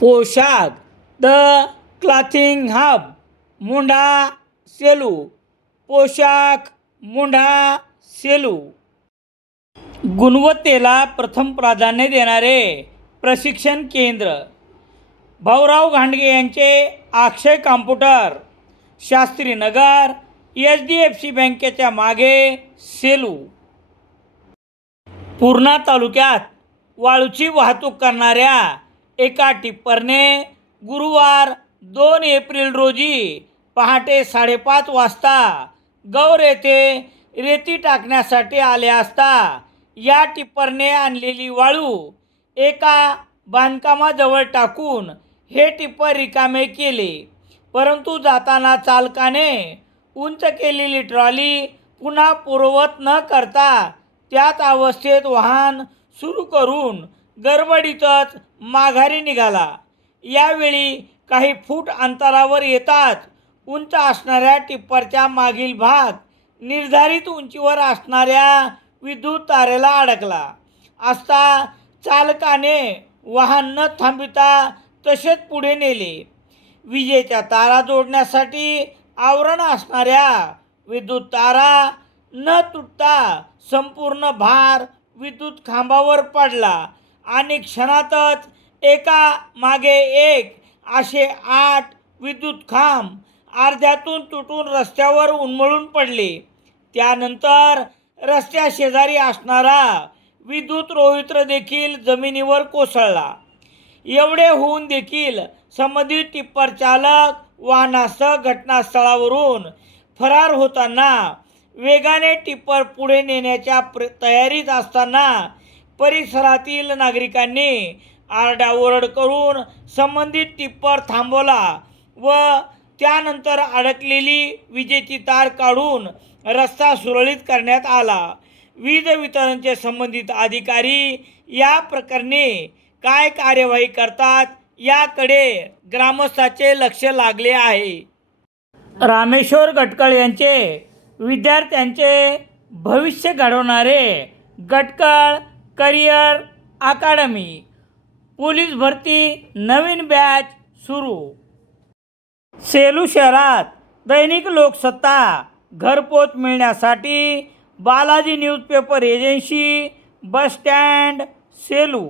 पोशाख the clothing hub मुंढा Selu. पोशाख मुंढा सेलू. गुणवत्तेला प्रथम प्राधान्य देणारे प्रशिक्षण केंद्र. भाऊराव घांडगे यांचे अक्षय कॉम्प्युटर, शास्त्रीनगर, HDFC बँकेच्या मागे, सेलू. पूर्णा तालुक्यात वाळूची वाहतूक करणाऱ्या एका टिप्परने गुरुवार 2 एप्रिल रोजी पहाटे 5:30 वाजता गौर येथे रेती टाकण्यासाठी आले असता या टिप्परने आणलेली वाळू एका बांधकामाजवळ टाकून हे टिप्पर रिकामे केले. परंतु जाताना चालकाने उंच केलेली ट्रॉली पुन्हा पूर्ववत न करता त्याच अवस्थेत वाहन सुरू करून गडबडीतच माघारी निघाला. यावेळी काही फूट अंतरावर येताच उंच असणाऱ्या टिप्परच्या मागील भाग निर्धारित उंचीवर असणाऱ्या विद्युत तारेला अडकला असता चालकाने वाहन न थांबविता तसेच पुढे नेले. विजेच्या तारा जोडण्यासाठी आवरण असणाऱ्या विद्युत तारा न तुटता संपूर्ण भार विद्युत खांबावर पडला आणि क्षणातच एका मागे एक असे 8 विद्युत खांब अर्ध्यातून तुटून रस्त्यावर उन्मळून पडले. त्यानंतर रस्त्या शेजारी असणारा विद्युत रोहित्र देखील जमिनीवर कोसळला. एवढे होऊन देखील संबंधित टिप्पर चालक वाहनासह घटनास्थळावरून फरार होताना वेगाने टिप्पर पुढे नेण्याच्या तयारीत असताना परिसरातील नागरिकांनी आरडाओरड करून संबंधित टिप्पर थांबवला व त्यानंतर अडकलेली विजेची तार काढून रस्ता सुरळीत करण्यात आला. वीज वितरणचे संबंधित अधिकारी या प्रकरणी काय कार्यवाही करतात याकडे ग्रामस्थांचे लक्ष लागले आहे. रामेश्वर गटकळ यांचे विद्यार्थ्यांचे भविष्य घडवणारे गटकळ करिअर अकादमी. पोलीस भरती नवीन बॅच सुरू. सेलू शहरात दैनिक लोकसत्ता घरपोच मिळण्यासाठी Balaji newspaper agency, bus stand, Selu.